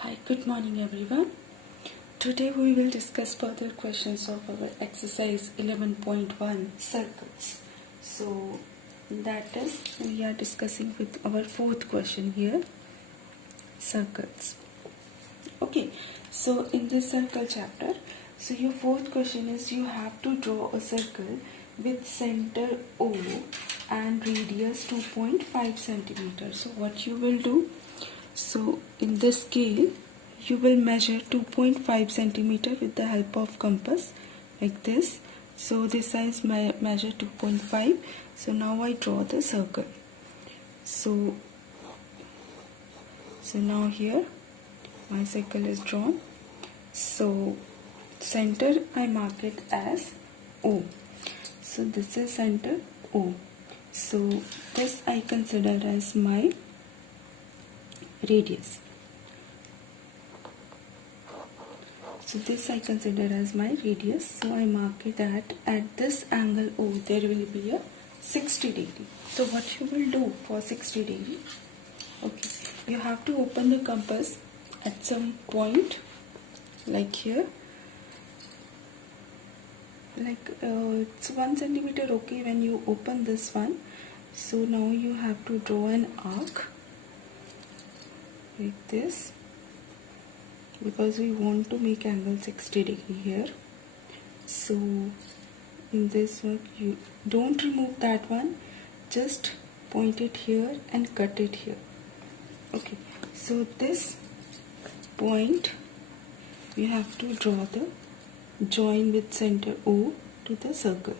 Hi, good morning everyone. Today we will discuss further questions of our exercise 11.1 circles. So that is, we are discussing with our fourth question here, circles. Okay, so in this circle chapter, so your fourth question is you have to draw a circle with center O and radius 2.5 centimeters. So what you will do, so in this scale you will measure 2.5 centimeter with the help of compass like this. So this size measure 2.5. So now I draw the circle. So now here my circle is drawn. So center I mark it as O. So this is center O. So this I consider as my radius. So this I consider as my radius. So I mark it that at this angle O there will be a 60 degree. So what you will do for 60 degree? Okay, you have to open the compass at some point like here. Like it's 1 centimeter. Okay, when you open this one, so now you have to draw an arc like this, because we want to make angle 60 degree here. So in this work you don't remove that one, just point it here and cut it here. Okay, so this point you have to draw the join with center O to the circle.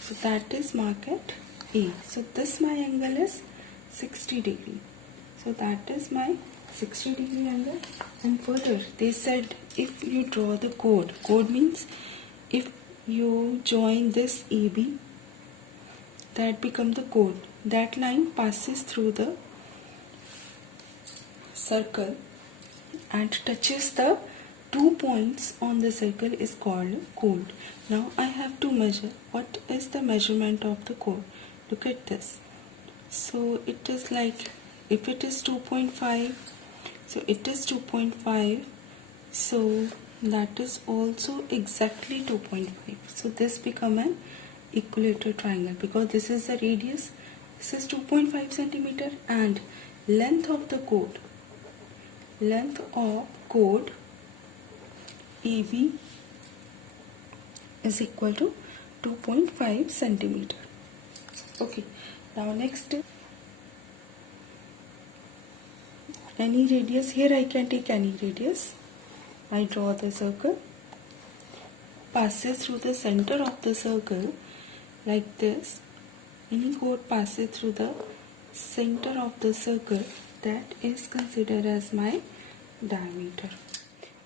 So that is marked at A. So this my angle is 60 degree. So that is my 60 degree angle. And further they said if you draw the chord means if you join this AB, that become the chord. That line passes through the circle and touches the 2 points on the circle is called chord. Now I have to measure. What is the measurement of the chord? Look at this. So it is like, if it is 2.5, so it is 2.5. So that is also exactly 2.5. So this become an equilateral triangle, because this is the radius, this is 2.5 centimeter, and length of the chord, AB is equal to 2.5 centimeter. Okay, now next, any radius. Here I can take any radius. I draw the circle, passes through the center of the circle like this. Any chord passes through the center of the circle, that is considered as my diameter.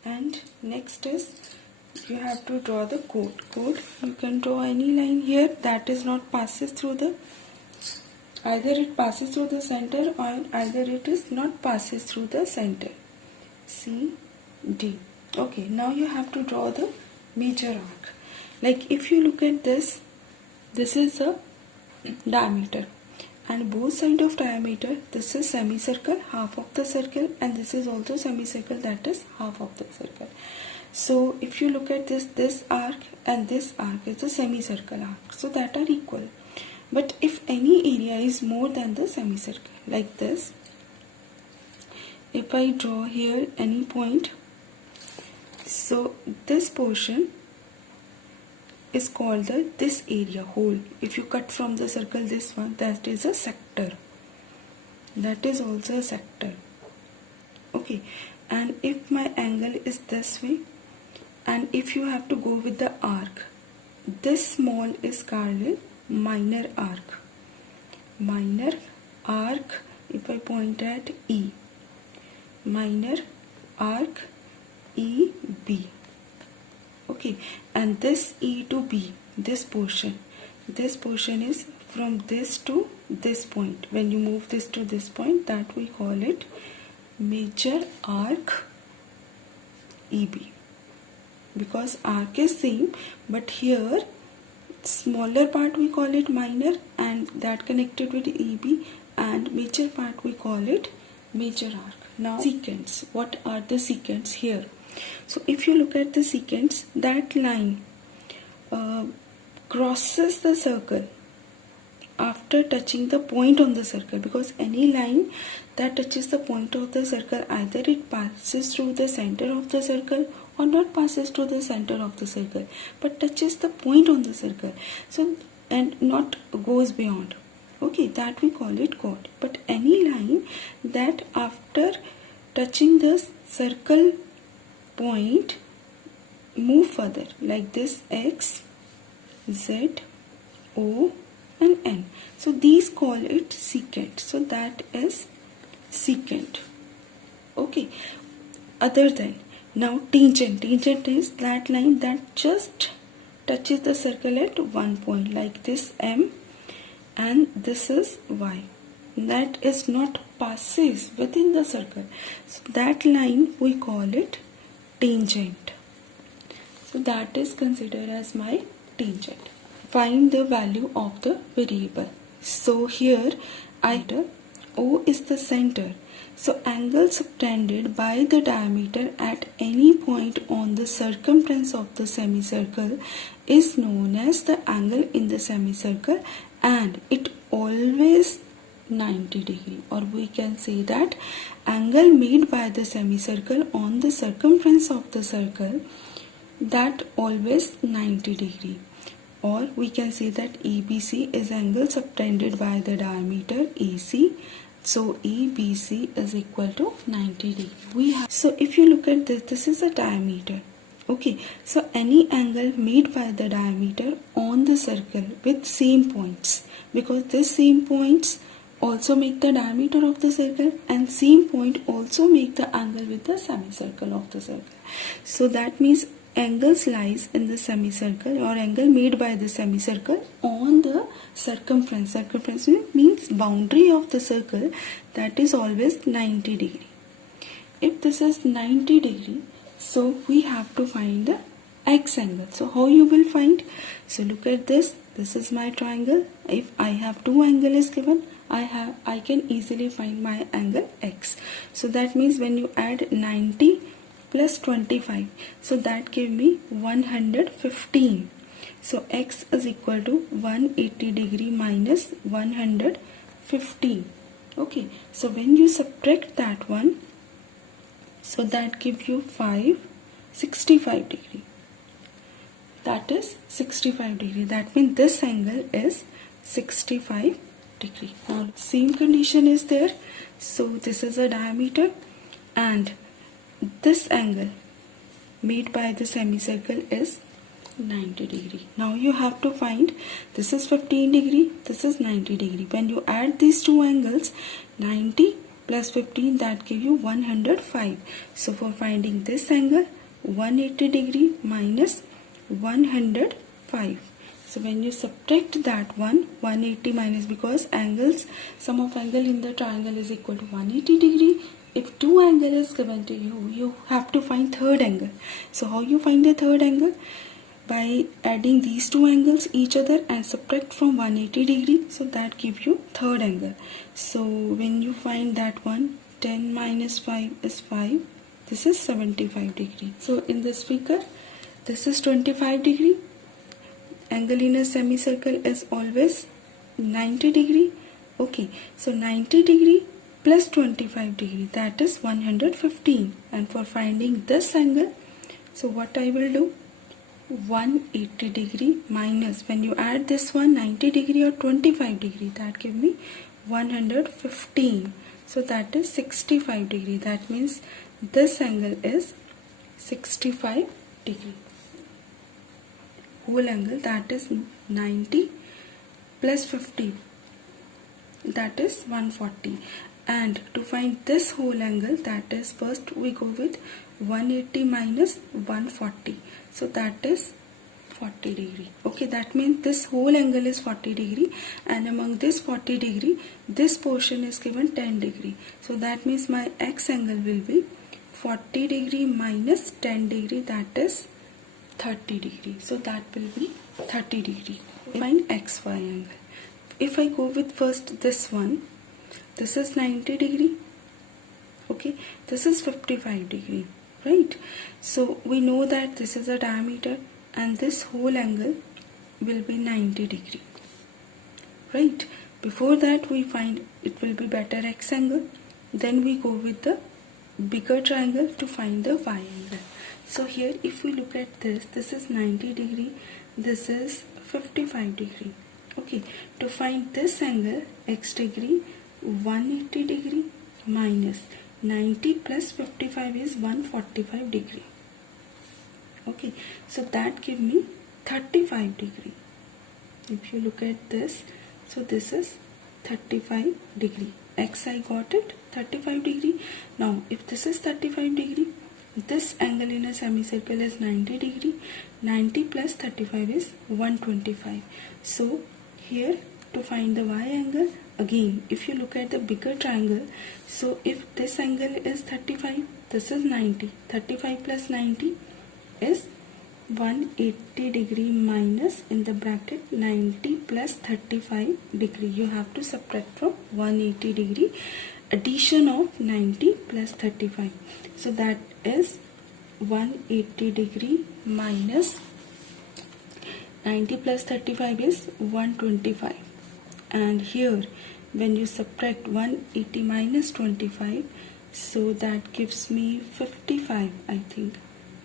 And next is you have to draw the chord. You can draw any line here that is not passes through the, either it passes through the center or either it is not passes through the center. C, D. Okay, now you have to draw the major arc. Like if you look at this, this is a diameter, and both sides of diameter, this is semicircle, half of the circle, and this is also semicircle, that is half of the circle. So if you look at this arc and this arc is a semicircle arc, so that are equal. But if any area is more than the semicircle, like this, if I draw here any point, so this portion is called this area whole. If you cut from the circle this one, that is a sector. That is also a sector. Okay, and if my angle is this way, and if you have to go with the arc, this small is called minor arc. Minor arc, if I point at E, minor arc EB. Okay, and this E to B, this portion is from this to this point. When you move this to this point, that we call it major arc EB, because arc is same, but here smaller part we call it minor, and that connected with EB, and major part we call it major arc. Now secants. What are the secants here? So if you look at the secants, that line crosses the circle after touching the point on the circle, because any line that touches the point of the circle, either it passes through the center of the circle or not passes through the center of the circle, but touches the point on the circle, so and not goes beyond. Okay, that we call it chord. But any line that after touching the circle point move further, like this X, Z, O and N, so these call it secant. So that is secant. Okay, other than, now tangent. Tangent is that line that just touches the circle at one point, like this M and this is Y, that is not passes within the circle, so that line we call it tangent. So that is considered as my tangent. Find the value of the variable. So here O is the center, so angle subtended by the diameter at any point on the circumference of the semicircle is known as the angle in the semicircle, and it always 90 degree, or we can say that angle made by the semicircle on the circumference of the circle, that always 90 degree. Or we can say that EBC is angle subtended by the diameter AC, so EBC is equal to 90 degree. So if you look at this, this is a diameter. Okay, so any angle made by the diameter on the circle with same points, because this same points also make the diameter of the circle, and same point also make the angle with the semicircle of the circle. So that means angles lies in the semicircle, or angle made by the semicircle on the circumference. Circumference means boundary of the circle, that is always 90 degree. If this is 90 degree, so we have to find the X angle. So how you will find? So look at this. This is my triangle. If I have two angles given, I can easily find my angle X. So that means when you add 90 plus 25, so that give me 115. So X is equal to 180 degree minus 115. Okay, so when you subtract that one, so that gives you 65 degree. That is 65 degree. That means this angle is 65 degree. Now same condition is there. So this is a diameter, and this angle made by the semicircle is 90 degree. Now you have to find, this is 15 degree, this is 90 degree. When you add these two angles, 90 plus 15, that give you 105. So for finding this angle, 180 degree minus 105. So when you subtract that one, 180 minus, because angles, sum of angle in the triangle is equal to 180 degree. If two angle is given to you, you have to find third angle. So how you find the third angle? By adding these two angles each other and subtract from 180 degree. So that gives you third angle. So when you find that one, 10 minus 5 is 5. This is 75 degree. So in this figure, this is 25 degree. Angle in a semicircle is always 90 degree. Okay, so 90 degree plus 25 degree, that is 115. And for finding this angle, so what I will do, 180 degree minus, when you add this one, 90 degree or 25 degree, that give me 115. So that is 65 degree. That means this angle is 65 degree. Whole angle, that is 90 plus 50, that is 140. And to find this whole angle, that is, first we go with 180 minus 140. So that is 40 degree. Okay, that means this whole angle is 40 degree, and among this 40 degree, this portion is given 10 degree. So that means my X angle will be 40 degree minus 10 degree, that is 30 degree. So that will be 30 degree. Find XY angle. If I go with first this one, this is 90 degree. Okay, this is 55 degree, right? So we know that this is a diameter and this whole angle will be 90 degree, right? Before that we find it will be better x angle, then we go with the bigger triangle to find the y angle. So here if we look at this, this is 90 degree, this is 55 degree. Okay, to find this angle, x degree, 180 degree minus 90 plus 55 is 145 degree. Okay, so that give me 35 degree. If you look at this, so this is 35 degree. X I got it, 35 degree. Now if this is 35 degree, this angle in a semicircle is 90 degree. 90 plus 35 is 125. So here to find the y angle, again if you look at the bigger triangle, so if this angle is 35, this is 90. 35 plus 90 is 180 degree minus in the bracket 90 plus 35 degree. You have to subtract from 180 degree, addition of 90 plus 35. So that is 180 degree minus 90 plus 35 is 125. And here when you subtract 180 minus 25, so that gives me 55, I think.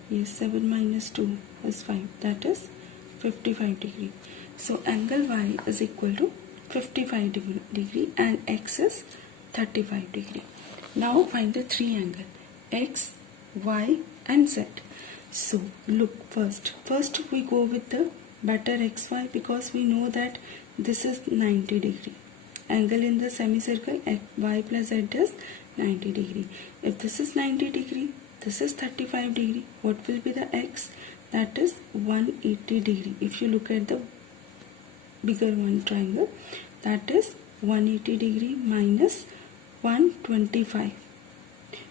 Yes, 7 minus 2 is 5, that is 55 degree. So angle y is equal to 55 degree and x is 35 degree. Now find the three angle x, y and z. So look, first we go with the better xy because we know that this is 90 degree. Angle in the semicircle y plus z is 90 degree. If this is 90 degree, this is 35 degree. What will be the x? That is 180 degree. If you look at the bigger one triangle, that is 180 degree minus 125.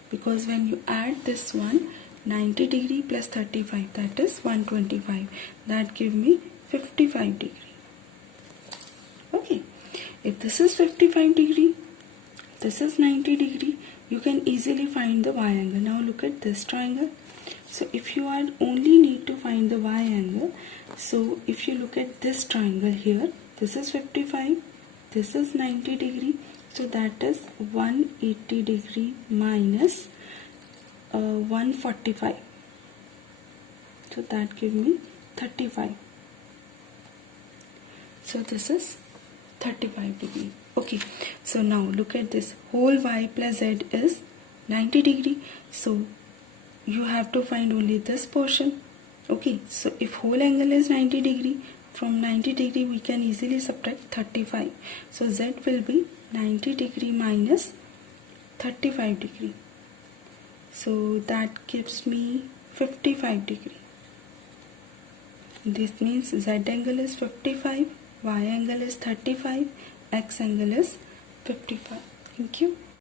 Because when you add this one, 90 degree plus 35, that is 125. That give me 55 degree. Okay. If this is 55 degree, this is 90 degree, you can easily find the y angle. Now look at this triangle. So if you are only need to find the y angle, so if you look at this triangle here, this is 55, this is 90 degree, so that is 180 degree minus 145. So that give me 35. So this is 35 degree. Okay, so now look at this, whole y plus z is 90 degree, so you have to find only this portion. Okay, so if whole angle is 90 degree, from 90 degree we can easily subtract 35. So z will be 90 degree minus 35 degree. So that gives me 55 degree. This means z angle is 55, y angle is 35, x angle is 55. Thank you.